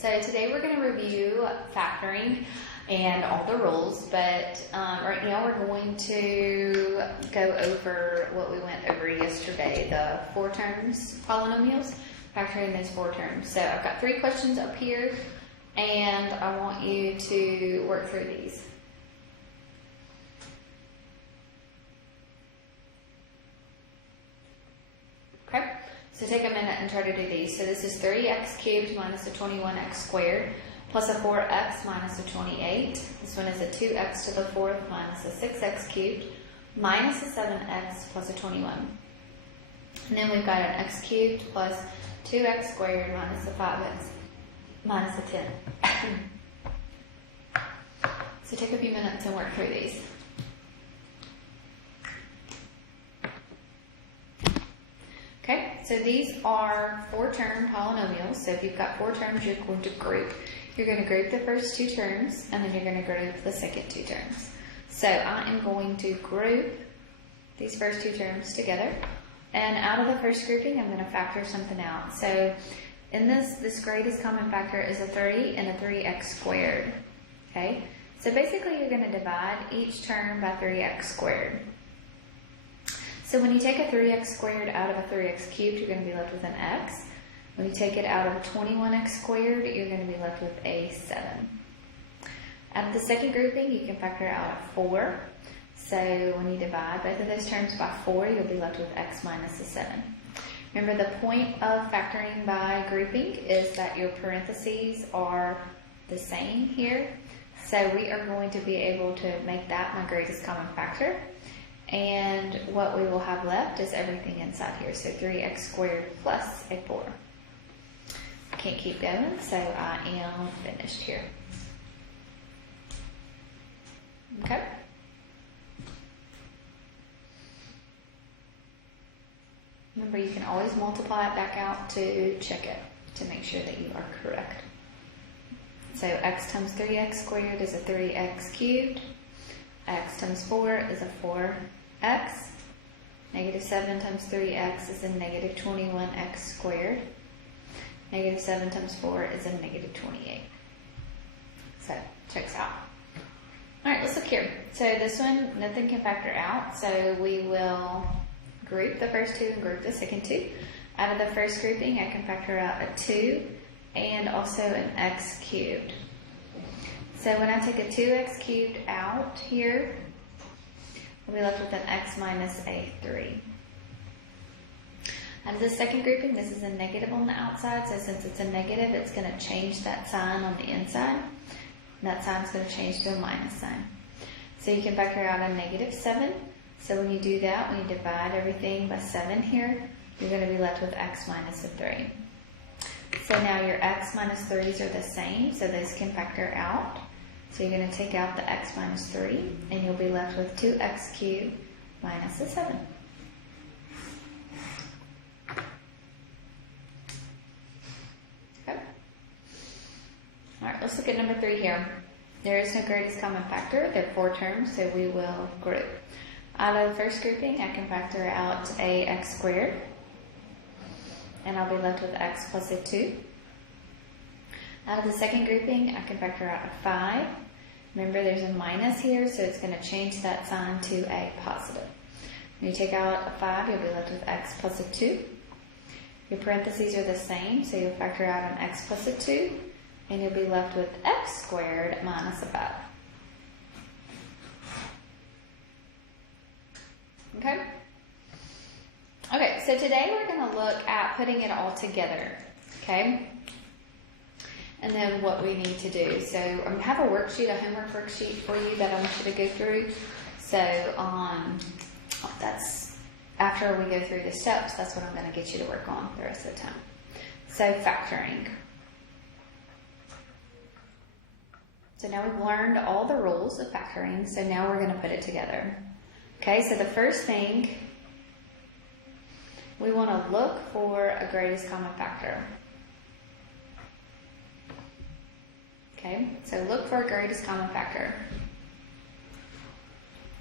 So today we're going to review factoring and all the rules, but right now we're going to go over what we went over yesterday, the 4 terms polynomials, factoring those 4 terms. So I've got 3 questions up here, and I want you to work through these. Okay, so take a minute and try to do these. So this is 30x cubed minus a 21x squared plus a 4x minus a 28. This one is a 2x to the 4th minus a 6x cubed minus a 7x plus a 21. And then we've got an x cubed plus 2x squared minus a 5x minus a 10. So take a few minutes and work through these. Okay, so these are 4-term polynomials. So if you've got 4 terms, you're going to group. You're going to group the first 2 terms, and then you're going to group the second 2 terms. So I am going to group these first 2 terms together. And out of the first grouping, I'm going to factor something out. So in this greatest common factor is a 30 and a 3x squared. Okay, so basically you're going to divide each term by 3x squared. So when you take a 3x squared out of a 3x cubed, you're going to be left with an x. When you take it out of a 21x squared, you're going to be left with a 7. Out of the second grouping, you can factor out a 4. So when you divide both of those terms by 4, you'll be left with x minus a 7. Remember, the point of factoring by grouping is that your parentheses are the same here. So we are going to be able to make that my greatest common factor. And what we will have left is everything inside here. So 3x squared plus a 4. I can't keep going, so I am finished here. Okay. Remember, you can always multiply it back out to check it, to make sure that you are correct. So x times 3x squared is a 3x cubed. X times 4 is a 4x. Negative 7 times 3x is a negative 21x squared. Negative 7 times 4 is a negative 28. So, checks out. Alright, let's look here. So this one, nothing can factor out, so we will group the first 2 and group the second 2. Out of the first grouping, I can factor out a 2 and also an x cubed. So when I take a 2x cubed out here, I'll be left with an x minus a 3. Out of the second grouping, this is a negative on the outside, so since it's a negative, it's going to change that sign on the inside. And that sign is going to change to a minus sign. So you can factor out a negative 7. So when you do that, when you divide everything by 7 here, you're going to be left with x minus a 3. So now your x minus 3s are the same, so those can factor out. So you're going to take out the x minus 3, and you'll be left with 2x cubed minus a 7. Okay. Alright, let's look at number 3 here. There is no greatest common factor. There are 4 terms, so we will group. Out of the first grouping, I can factor out a x squared, and I'll be left with x plus a 2. Out of the second grouping, I can factor out a 5. Remember, there's a minus here, so it's going to change that sign to a positive. When you take out a 5, you'll be left with x plus a 2. Your parentheses are the same, so you'll factor out an x plus a 2, and you'll be left with x squared minus a 5. Okay? Okay, so today we're going to look at putting it all together. Okay? And then what we need to do. So I have a worksheet, a homework worksheet for you that I want you to go through. So that's after we go through the steps, that's what I'm going to get you to work on the rest of the time. So factoring. So now we've learned all the rules of factoring, so now we're going to put it together. Okay, so the first thing, we want to look for a greatest common factor. Okay, so look for a greatest common factor.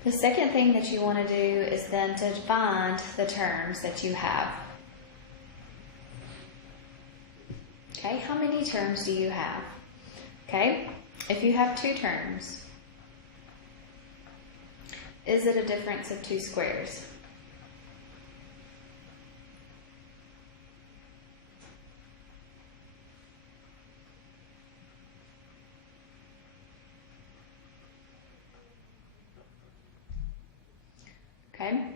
The second thing that you want to do is then to find the terms that you have. Okay. Okay, how many terms do you have? Okay, if you have 2 terms, is it a difference of 2 squares? Okay,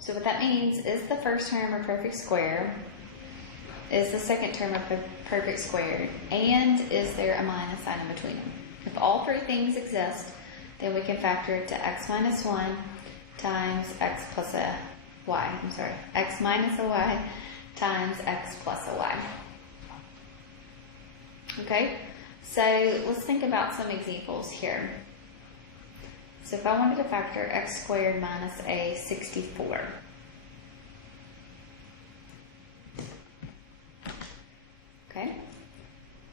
so what that means is the first term a perfect square, is the second term a perfect square, and is there a minus sign in between them? If all 3 things exist, then we can factor it to x minus 1 times x plus a y. X minus a y times x plus a y. Okay, so let's think about some examples here. So if I wanted to factor x squared minus a 64. Okay,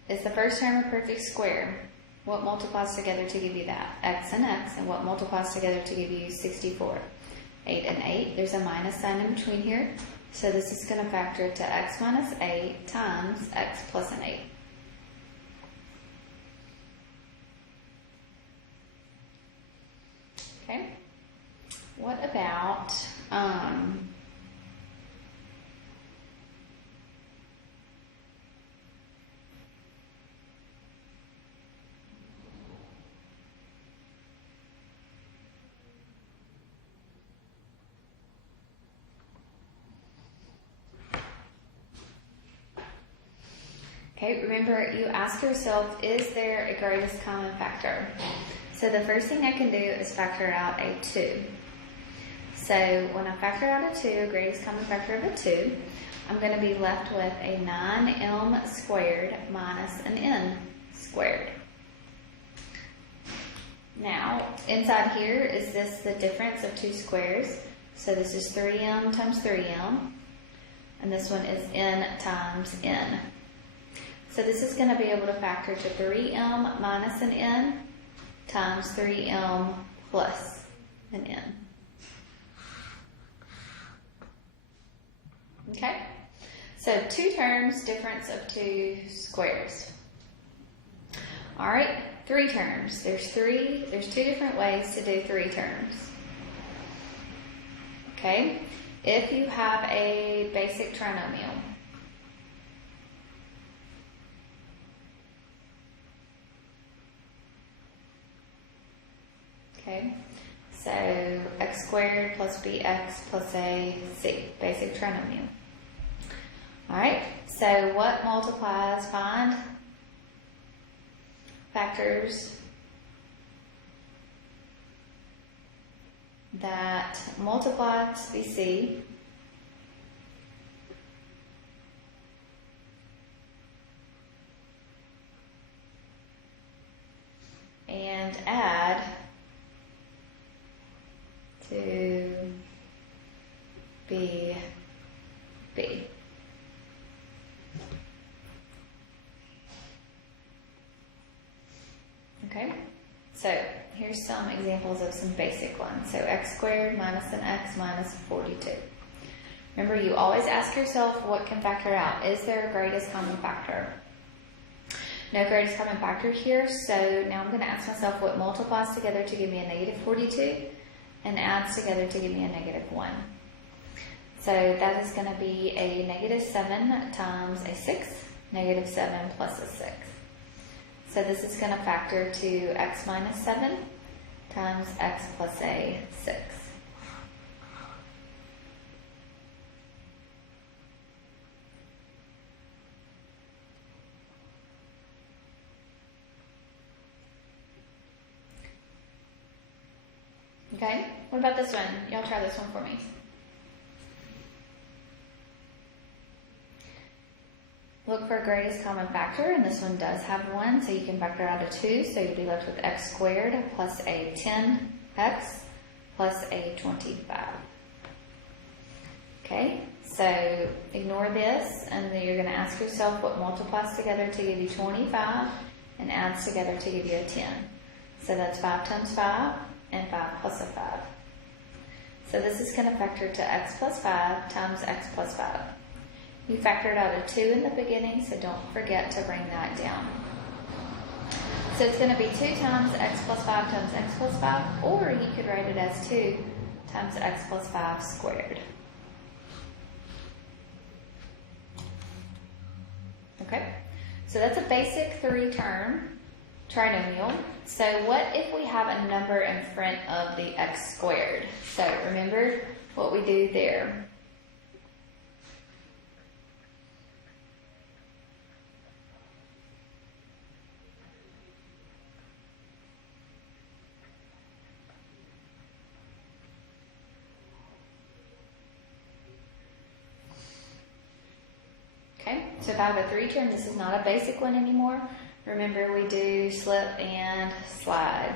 is the first term a perfect square? What multiplies together to give you that? X and x, and what multiplies together to give you 64? 8 and 8. There's a minus sign in between here, so this is going to factor to x minus 8 times x plus an 8. Okay, what about okay, remember you ask yourself, is there a greatest common factor? So the first thing I can do is factor out a 2. So when I factor out a 2, a greatest common factor of a 2, I'm going to be left with a 9m squared minus an n squared. Now, inside here, is this the difference of 2 squares? So this is 3m times 3m, and this one is n times n. So this is going to be able to factor to 3m minus an n times 3m plus an n. Okay, so 2 terms, difference of 2 squares. All right, 3 terms. There's 2 different ways to do 3 terms. Okay, if you have a basic trinomial, okay, so x squared plus bx plus a c, basic trinomial. All right, so what multiplies? Find factors that multiplies bc and add to b. Okay, so here's some examples of some basic ones. So x squared minus an x minus 42. Remember, you always ask yourself what can factor out. Is there a greatest common factor? No greatest common factor here, so now I'm going to ask myself what multiplies together to give me a negative 42 and adds together to give me a negative 1. So that is going to be a negative 7 times a 6, negative 7 plus a 6. So this is going to factor to x minus 7 times x plus a 6. Okay, what about this one? Y'all try this one for me. Look for greatest common factor, and this one does have 1, so you can factor out a 2, so you'll be left with x squared plus a 10x plus a 25. Okay, so ignore this, and then you're going to ask yourself what multiplies together to give you 25 and adds together to give you a 10. So that's 5 times 5 and 5 plus a 5. So this is going to factor to x plus 5 times x plus 5. You factored out a 2 in the beginning, so don't forget to bring that down. So it's going to be 2 times x plus 5 times x plus 5, or you could write it as 2 times x plus 5 squared. Okay, so that's a basic 3-term trinomial. So what if we have a number in front of the x squared? So remember what we do there. Okay, so if I have a 3-term, this is not a basic one anymore. Remember, we do slip and slide.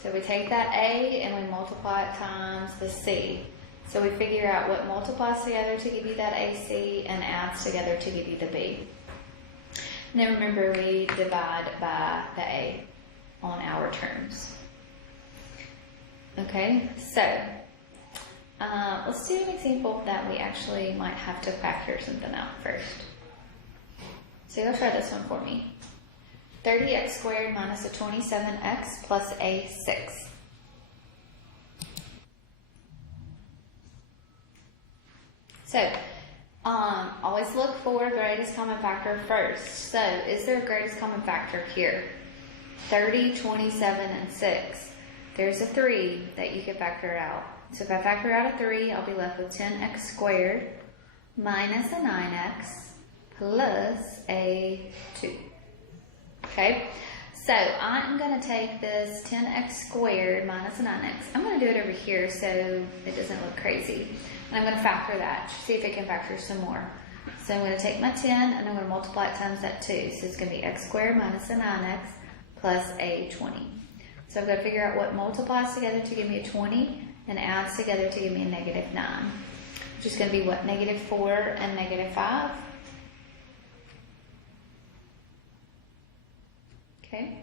So we take that A and we multiply it times the C. So we figure out what multiplies together to give you that AC and adds together to give you the B. And then remember, we divide by the A on our terms. Okay, so let's do an example that we actually might have to factor something out first. So you'll try this one for me. 30x squared minus a 27x plus a 6. So, always look for greatest common factor first. So, is there a greatest common factor here? 30, 27, and 6. There's a 3 that you can factor out. So if I factor out a 3, I'll be left with 10x squared minus a 9x plus a 2. Okay, so I'm going to take this 10x squared minus a 9x. I'm going to do it over here so it doesn't look crazy. And I'm going to factor that, see if it can factor some more. So I'm going to take my 10 and I'm going to multiply it times that 2. So it's going to be x squared minus a 9x plus a 20. So I've got to figure out what multiplies together to give me a 20 and adds together to give me a negative 9, which is going to be what, negative 4 and negative 5. Okay,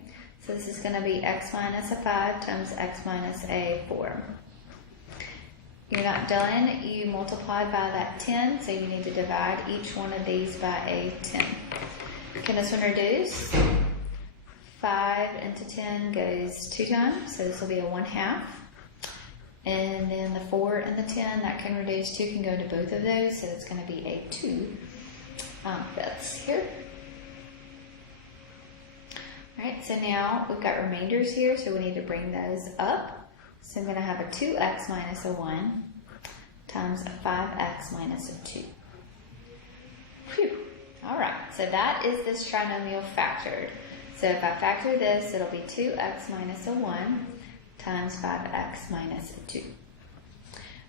so this is going to be x minus a 5 times x minus a 4. You're not done, you multiply by that 10, so you need to divide each one of these by a 10. Can this one reduce? 5 into 10 goes 2 times, so this will be a 1/2. And then the 4 and the 10, that can reduce. 2 can go into both of those, so it's going to be a 2/5 here. Alright, so now we've got remainders here, so we need to bring those up. So I'm going to have a 2x minus a 1 times a 5x minus a 2. Phew. Alright, so that is this trinomial factored. So if I factor this, it'll be 2x minus a 1 times 5x minus 2.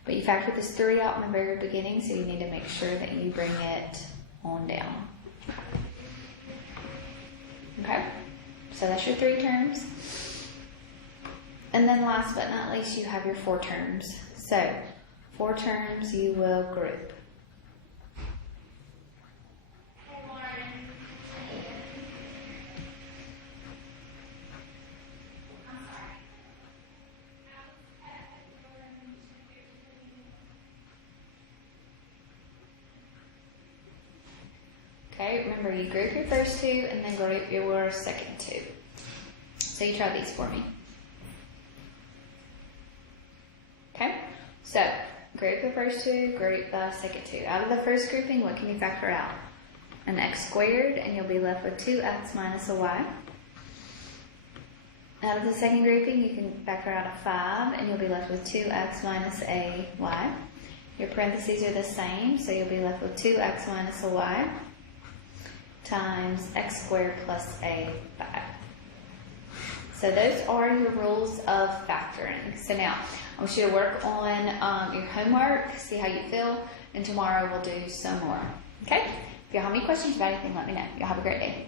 But you factored this 3 out in the very beginning, so you need to make sure that you bring it on down. Okay, so that's your 3 terms. And then last but not least, you have your 4 terms. So 4 terms you will group. Okay, remember you group your first 2 and then group your second 2. So you try these for me. Okay, so group the first 2, group the second 2. Out of the first grouping, what can you factor out? An x squared, and you'll be left with 2x minus a y. Out of the second grouping, you can factor out a 5, and you'll be left with 2x minus a y. Your parentheses are the same, so you'll be left with 2x minus a y times x squared plus a 5. So those are your rules of factoring. So now, I want you to work on your homework, see how you feel, and tomorrow we'll do some more. Okay? If you have any questions about anything, let me know. Y'all have a great day.